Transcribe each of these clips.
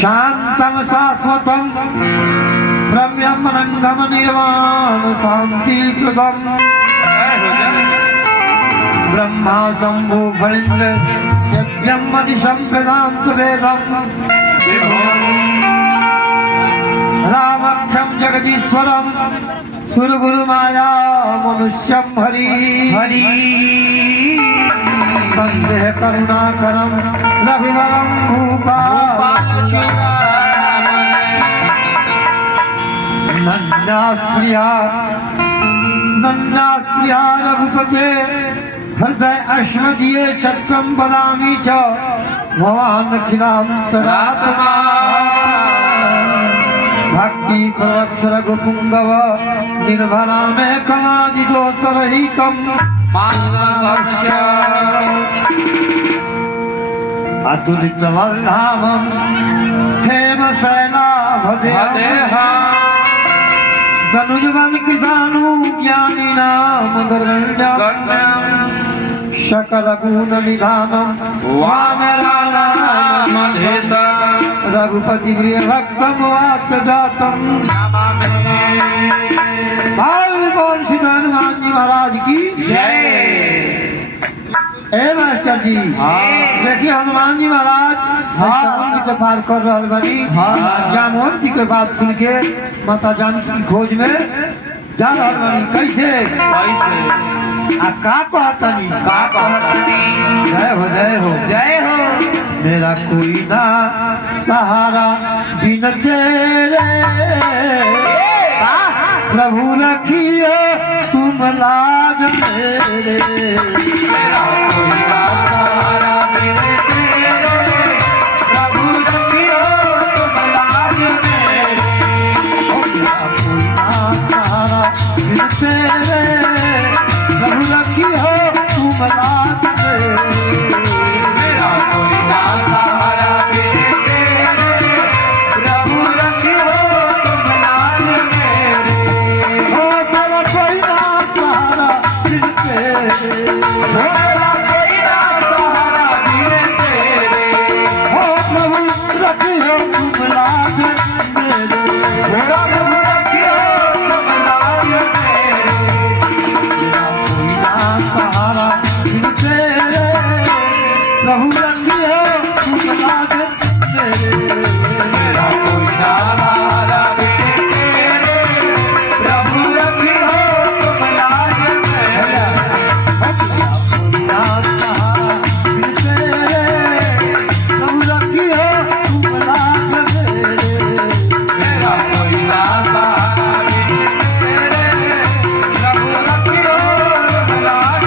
शांतम शाश्वतम ब्रह्मम अनंतम निर्वाण शांति प्रदम ब्रह्मा शंभु फणीन्द्र सत्यम मनीषम वेदांत वेदम रामक्षम जगदीश्वरम सुरगुरु माया मनुष्यम हरि हरि वंदे करुणाकरम रघुवरम नन्नास्प्रिया रघुपते हृदय अश्मदीये सत्यम वदामि च भवान् अखिलान्तरात्मा भक्ति प्रवत्सर गोपुंगव निर्भरा में कमादि दोष रहितम अतुलित वल्लभम हेम शैलाभदेहम् धनुजवन किसानु ज्ञानी नाम सकल गुण निधानम वानराणामधेशा रघुपति प्रिय भक्तम वात जातम भाई बोल श्री हनुमान जी महाराज की जय। ए मास्टर जी देखिए हनुमान जी महाराज जी के पार कर रहा बनी जामोहन जी के बात सुन के माता जानकी की खोज में जा रहा बनी कैसे का कहतनी जय हो जय हो जय हो मेरा कोई ना सहारा बिन तेरे प्रभु रखियो तुम लाज मेरे मेरा कोई ना सहारा बिन तेरे प्रभु रखियो तुम लाज मेरे मेरा कोई ना सहारा बिन तेरे प्रभु रखियो तुम लाज मेरे मेरा कोई ना सहारा बिन तेरे प्रभु रखियो तुम लाज मेरे हो मेरा कोई ना सहारा बिन तेरे मेरा कोई ना सहारा बिन तेरे हो प्रभु रखियो तुम लाज मेरे मेरा प्रभु रखियो तुम लाज मेरे सहारा बिन तेरे प्रभु रखियो तुम लाज मेरे मेरा कोई ना सहारा बिन तेरे प्रभु रखियो तुम लाज मेरे कोई ना सहारा बिन तेरे प्रभु रखियो तुम लाज मेरे मेरा कोई ना सहारा बिन तेरे प्रभु रखियो तुम लाज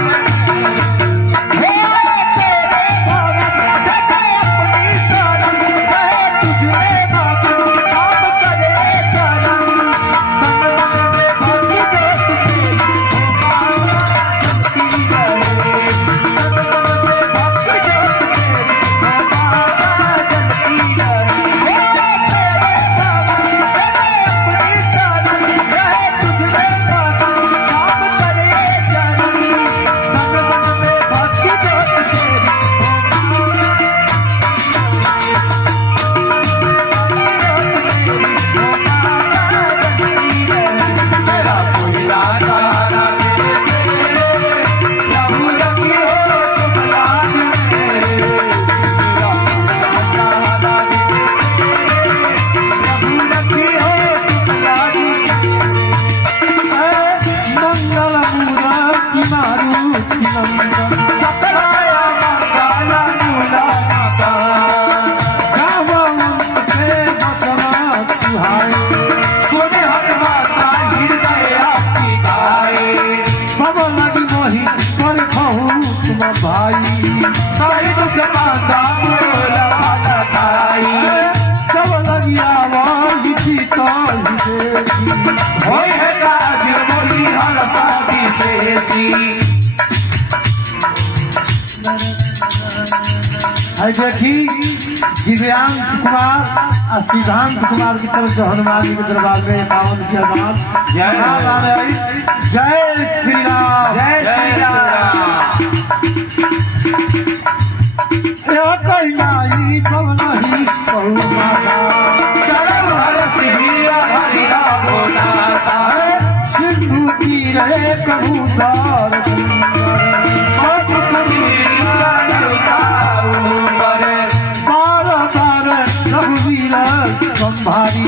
भाई सारी दुख माता बोला भाई जब लगिया वाली चिताई देसी होय है काज बोली हर साथी से है देखी दिव्यांश कुमार और सिद्धांत कुमार की तरफ से हनुमान जी के दरबार में 51 की आवाज जय श्री राम जय श्री राम कहीं नहीं सब नहीं रघुवीर संभारी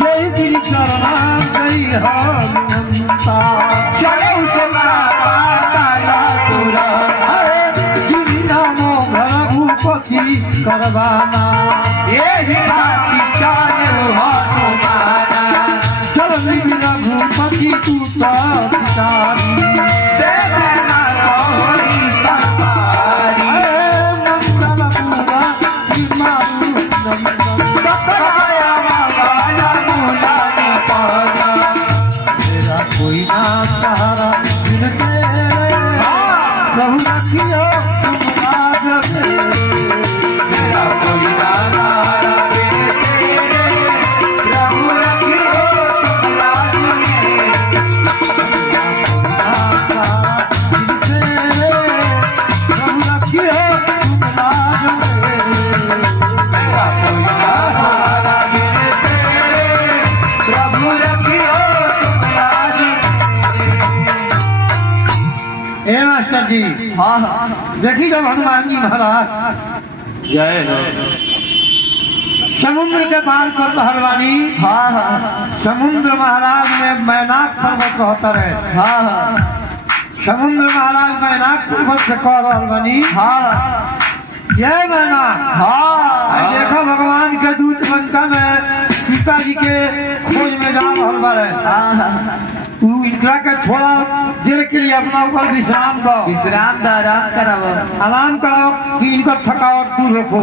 जय गिरी चरणा जय हनुमंता गिरी नामो रघुपति करवाना चरण रघुपति तू कोई ना सहारा जिनके प्रभु रखियो तुम मेरा कोई ना सहारा प्रभु रखियो तुम ए मास्टर जी देखी जब हनुमान जी महाराज जय हो समुद्र के पार कर पहलवानी समुद्र महाराज में मैनाक पर्वत कहता रहे समुद्र महाराज मैनाक पर्वत से कह पहलवानी ये मैनाक देखो भगवान के दूत लंका में सीता जी के खोज में जा रहे तू इनका के थोड़ा देर के लिए अपना ऊपर विश्राम दो आराम कराओ कि इनका थकावट दूर रखो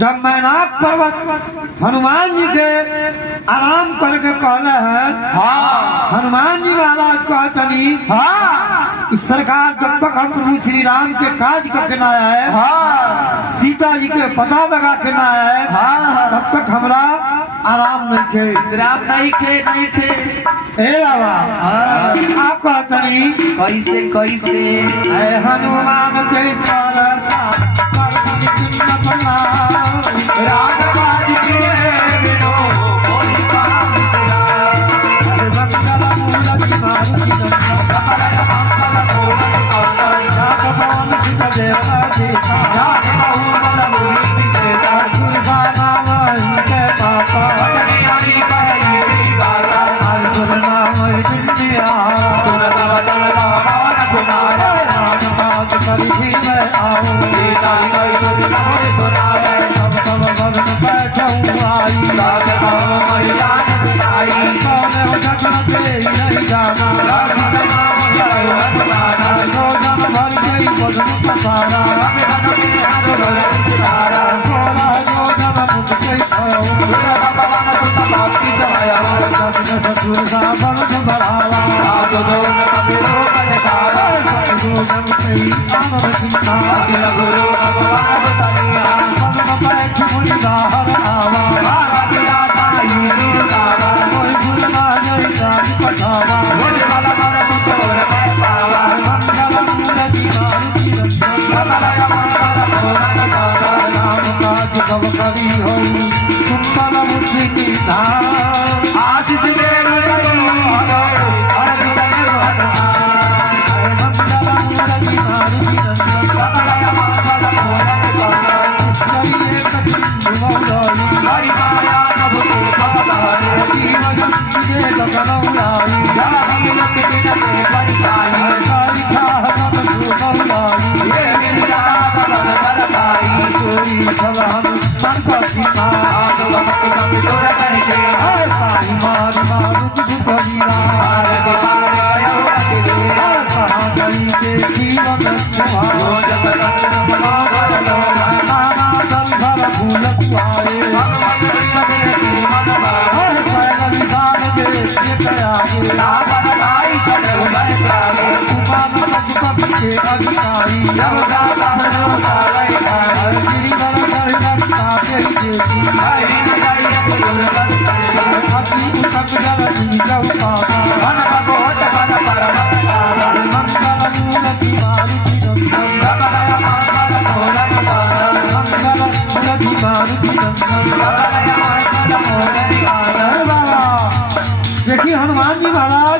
जब मैनाक पर्वत हनुमान जी के आराम करके कहले हैं हनुमान जी महाराज कहतनी इस सरकार जब तक हम प्रभु श्री राम के काज करके न आया है सीता जी के पता लगा के न आया है तब तक हमरा आराम नहीं थे विश्राम नहीं थे ए बाबा आप कहतनी कैसे हनुमान जय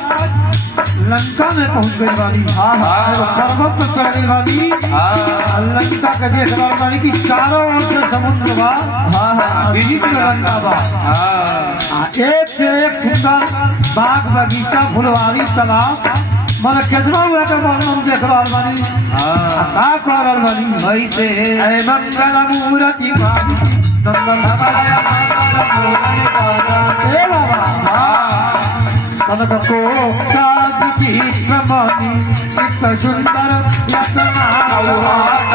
महाराज लंका में पहुंच गई बानी। एगो पर्वत पर चढ़ गई बानी। लंका के देख रहा बानी कि चारों ओर से समुद्र बा। बीच में लंका बा। एक से एक सुंदर बाग बगीचा फुलवारी तालाब मन केतना हुआ के वर्णन देख रहा बानी। का कर रहा बानी कैसे ऐ मंगल मूर्ति बानी नंदन ए बाबा कनक को चित्रमणि चित्त सुंदर रत्ना भगवान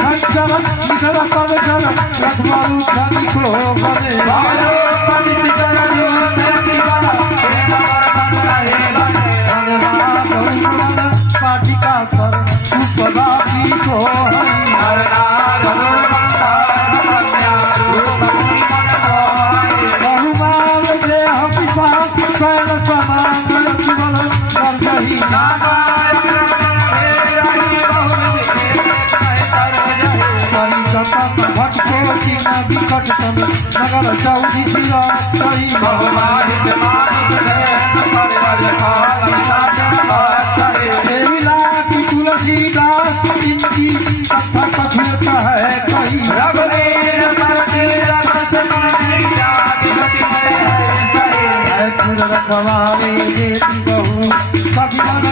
खंचर विषर पवचर रत्मारु छवि को बने पाटिका पर उपगाती को विकट नगर चौरी तुलसीदास इनकी कथा कथित है कहीं रखवारे देती बहू कभी मन